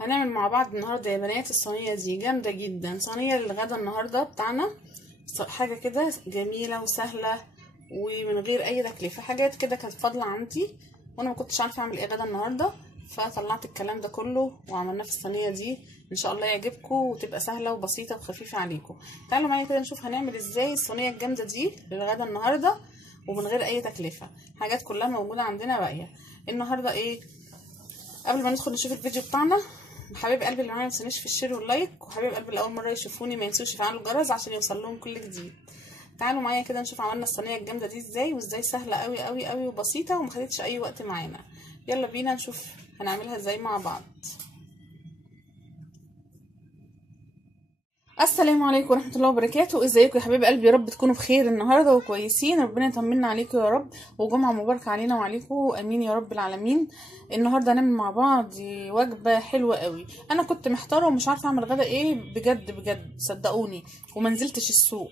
هنعمل مع بعض النهارده يا بنات. الصينيه دي جامده جدا، صينيه للغدا النهارده بتاعنا. حاجه كده جميله وسهله ومن غير اي تكلفه. حاجات كده كانت فاضله عندي وانا ما كنتش عارفه اعمل ايه غدا النهارده، فطلعت الكلام ده كله وعملناه في الصينيه دي. ان شاء الله يعجبكم وتبقى سهله وبسيطه وخفيفه عليكم. تعالوا معايا كده نشوف هنعمل ازاي الصينيه الجامده دي للغدا النهارده ومن غير اي تكلفه. حاجات كلها موجوده عندنا باقيه النهارده. ايه قبل ما ندخل نشوف الفيديو بتاعنا، حبايب قلبي اللي معايا متنسوش في الشير واللايك، وحبايب قلبي اللي اول مره يشوفوني ما ينسوش يفعلوا الجرس عشان يوصل لهم كل جديد. تعالوا معايا كده نشوف عملنا الصينيه الجامده دي ازاي، وازاي سهله قوي قوي قوي وبسيطه وما خدتش اي وقت معانا. يلا بينا نشوف هنعملها ازاي مع بعض. السلام عليكم ورحمه الله وبركاته. ازيكم يا حبايب قلبي؟ يا رب تكونوا بخير النهارده وكويسين. ربنا يطمنا عليكم يا رب، وجمعه مباركه علينا وعليكم، امين يا رب العالمين. النهارده هنعمل مع بعض وجبه حلوه قوي. انا كنت محتاره ومش عارفه اعمل غدا ايه بجد بجد صدقوني، وما نزلتش السوق،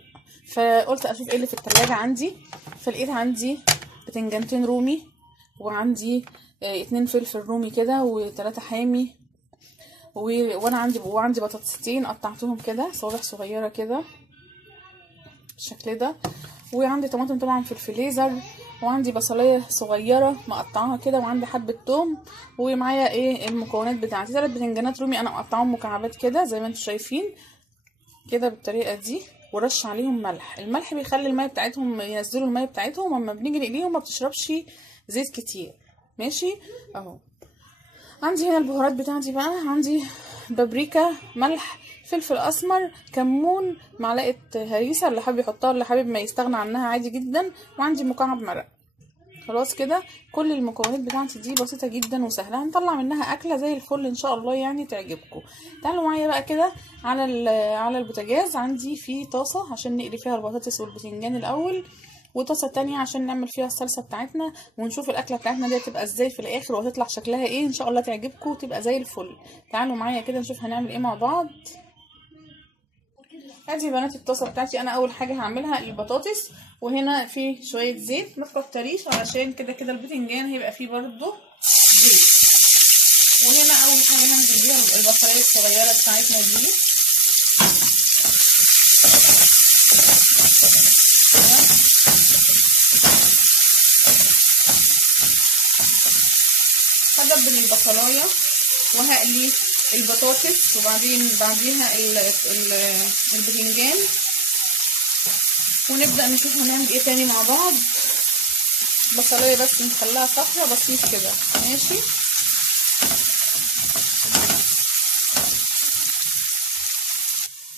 فقلت اشوف ايه اللي في الثلاجه عندي. فلقيت عندي بتنجانتين رومي، وعندي 2 فلفل رومي كده، و3 حامي، وانا عندي بطاطستين قطعتهم كده صوابع صغيره كده بالشكل ده، وعندي طماطم طبعا في الفريزر، وعندي بصلايه صغيره مقطعاها كده، وعندي حبه ثوم، ومعايا ايه المكونات بتاعتي. 3 بتنجانات رومي انا مقطعاهم مكعبات كده زي ما انتم شايفين كده بالطريقه دي، ورش عليهم ملح. الملح بيخلي الميه بتاعتهم ينزلوا الميه بتاعتهم، اما بنيجي نقليهم ما بتشربش زيت كتير. ماشي اهو. عندي هنا البهارات بتاعتي بقى، عندي بابريكا، ملح، فلفل اسمر، كمون، معلقه هريسه اللي حابب يحطها، اللي حابب ما يستغنى عنها عادي جدا، وعندي مكعب مرق. خلاص كده كل المكونات بتاعتي دي بسيطه جدا وسهله، هنطلع منها اكله زي الفل ان شاء الله يعني تعجبكم. تعالوا معايا بقى كده على البوتاجاز. عندي فيه طاسه عشان نقلي فيها البطاطس والبتنجان الاول، وطاسه تانية عشان نعمل فيها الصلصه بتاعتنا، ونشوف الاكله بتاعتنا دي هتبقى ازاي في الاخر وهتطلع شكلها ايه. ان شاء الله تعجبكم وتبقى زي الفل. تعالوا معايا كده نشوف هنعمل ايه مع بعض. ادي بنات الطاسه بتاعتي. انا اول حاجه هعملها البطاطس، وهنا في شويه زيت ما تكتريش علشان كده كده البتنجان هيبقى فيه برده زيت. وهنا اول حاجه هنزل بيها البصلايه الصغيره بتاعتنا دي، هدبل البصلايه وهقلي البطاطس، وبعدين بعديها البتنجان، ونبدا نشوف هنعمل ايه تاني مع بعض. بصلايه بس نخليها صفرا بسيط كده. ماشي.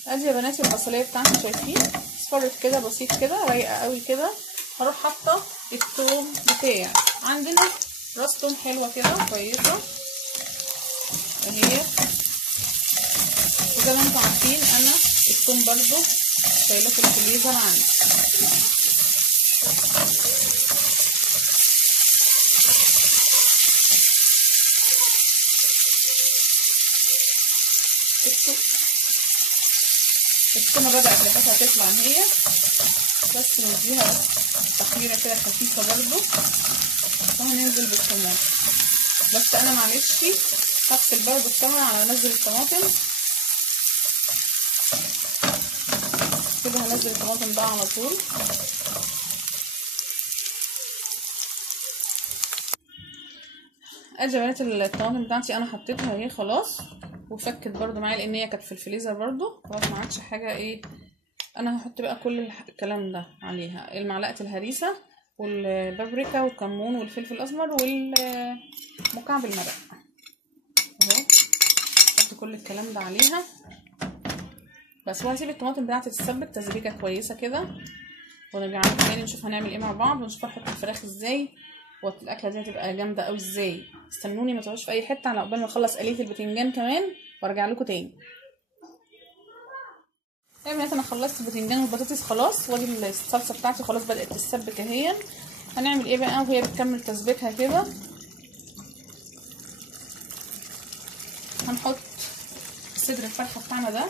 ادي يا بناتي البصلايه بتاعتي شايفين اصفرت كده بسيط كده رايقه قوي كده. هروح حاطه الثوم بتاعي. عندنا راس ثوم حلوه كده كويسه اهي، وزي ما انتم عارفين انا الثوم برضو شايله في الفريزر عندي. الثومه بدات ريحتها تطلع هي، بس نديها تخميره كده خفيفه برضو، وهننزل بالطماطم. بس انا معلش هغسل برضو الطماطم على انزل الطماطم كده. هنزل الطماطم بقى على طول. ادي بنات الطماطم بتاعتي انا حطيتها اهي خلاص، وفكت برضو معايا لان هي كانت في الفريزر برضو خلاص ما عادش حاجه. ايه انا هحط بقى كل الكلام ده عليها، المعلقه الهريسه والبابريكا والكمون والفلفل الاسمر والمكعب المرق اهو. احط كل الكلام ده عليها بس، وهسيب الطماطم بتاعتي تتسبك تسبيكه كويسه كده، ونرجع لكم تاني نشوف هنعمل ايه مع بعض، ونشوف هنحط الفراخ ازاي، والاكله دي هتبقى جامده قوي ازاي. استنوني ما تروحوش في اي حته على قبل ما اخلص قليه البتنجان كمان وارجع لكم تاني. يا بنات انا خلصت البتنجان والبطاطس خلاص، وادي الصلصه بتاعتي خلاص بدات تتسبك اهي. هنعمل ايه بقى وهي بتكمل تسبيكها كده؟ هنحط صدر الفرخه بتاعنا ده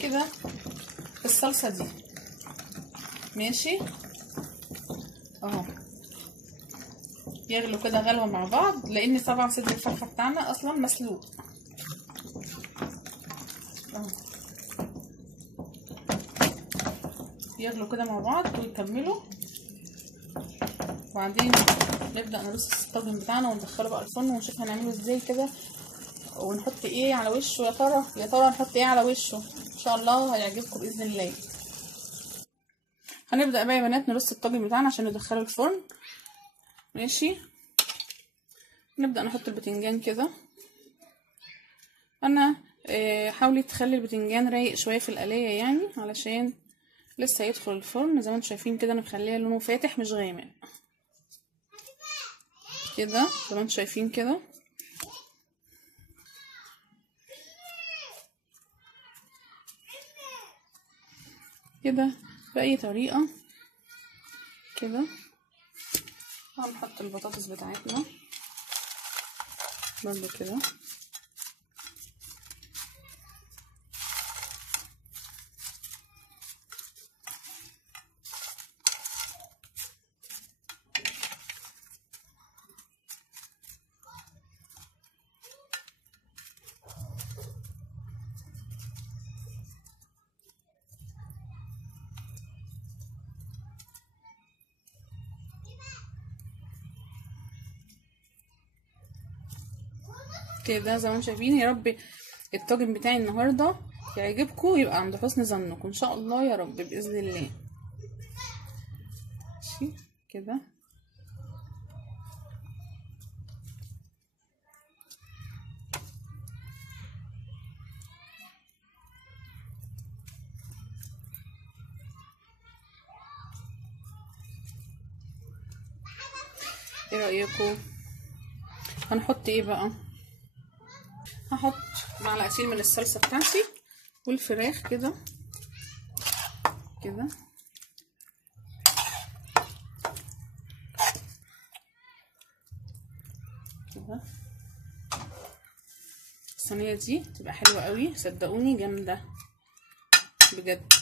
كده في الصلصه دي. ماشي اهو، يغلوا كده غلوه مع بعض، لان طبعا صدر الفرخه بتاعنا اصلا مسلوق، اهو ياكلوا كده مع بعض ويكملوا، وبعدين نبدأ نرص الطاجن بتاعنا وندخله بقى الفرن ونشوف هنعمله ازاي كده، ونحط ايه على وشه. يا ترى نحط ايه على وشه؟ ان شاء الله هيعجبكم باذن الله. هنبدأ بقى يا بنات نرص الطاجن بتاعنا عشان ندخله الفرن. ماشي، نبدأ نحط البتنجان كده. انا حاولي تخلي البتنجان رايق شويه في القليه يعني، علشان لسه هيدخل الفرن. زي ما انتم شايفين كده انا مخليه لونه فاتح مش غامق كده، زي ما انتم شايفين كده. كده باي طريقه كده. هنحط البطاطس بتاعتنا برضو كده. كده زي ما انتم شايفين. يا رب الطاجن بتاعي النهارده يعجبكم، يبقى عند حسن ظنكم ان شاء الله يا رب باذن الله. ماشي كده. ايه رايكم؟ هنحط ايه بقى؟ هحط معلقتين من الصلصه بتاعتي والفراخ كده كده كده. الصينيه دي تبقى حلوه قوي صدقوني، جامده بجد.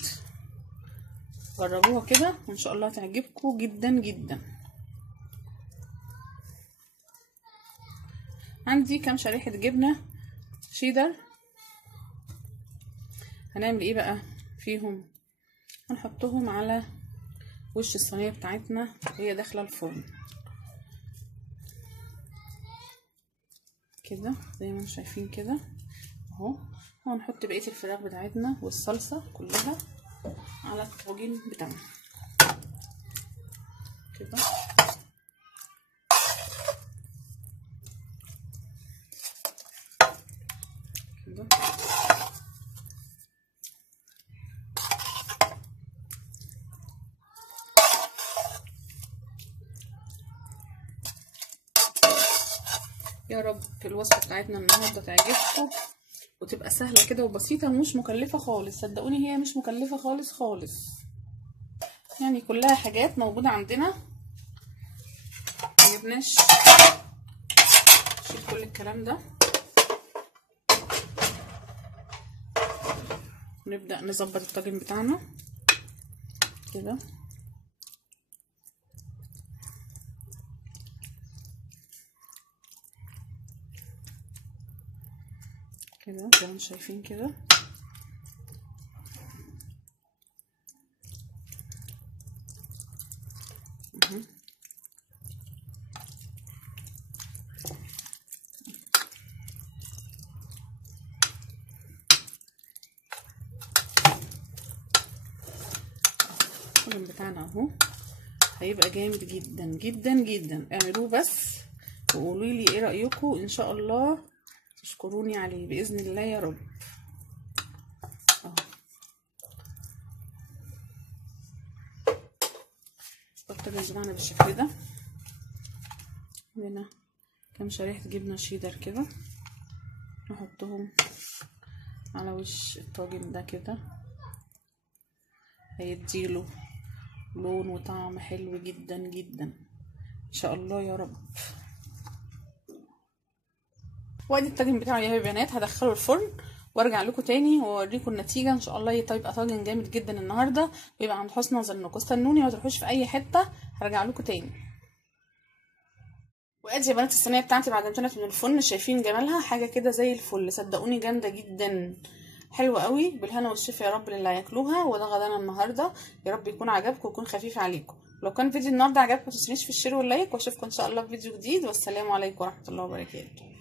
جربوها كده وان شاء الله هتعجبكم جدا جدا. عندي كام شريحه جبنه شيدر. هنعمل ايه بقى فيهم؟ هنحطهم على وش الصينيه بتاعتنا وهي داخله الفرن كده زي ما انتم شايفين كده اهو. وهنحط بقيه الفراخ بتاعتنا والصلصه كلها على الطاجن بتاعنا كده كده. يا رب الوصفه بتاعتنا النهارده تعجبكم وتبقى سهله كده وبسيطه ومش مكلفه خالص. صدقوني هي مش مكلفه خالص خالص يعني، كلها حاجات موجوده عندنا. مجبناش نشيل كل الكلام ده. ونبدا نظبط الطاجن بتاعنا كده كده زي ما انتم شايفين كده. الطاجن بتاعنا اهو هيبقى جامد جدا جدا جدا. اعملوه بس وقولوا لي ايه رايكم، ان شاء الله تشكروني عليه باذن الله يا رب. اهو الطاجن بتاعنا بالشكل ده. هنا كام شريحه جبنه شيدر كده نحطهم على وش الطاجن ده كده، هيديله لون وطعم حلو جدا جدا ان شاء الله يا رب. وادي الطاجن بتاعي يا بنات، هدخله الفرن وارجع لكم تاني واوريكم النتيجه ان شاء الله. يبقى طاجن جامد جدا النهارده ويبقى عند حسن ظنكم. استنوني ما تروحوش في اي حته، هرجع لكم تاني. وادي يا بنات الصينيه بتاعتي بعد ما طلعت من الفرن. شايفين جمالها؟ حاجه كده زي الفل صدقوني، جامده جدا. حلوه قوي، بالهنا والشفا يا رب للي هياكلوها. وده غدانا النهارده، يا رب يكون عجبكم ويكون خفيف عليكم. لو كان فيديو النهارده عجبكم متنسونيش في الشير واللايك، واشوفكم ان شاء الله في فيديو جديد، والسلام عليكم ورحمه الله وبركاته.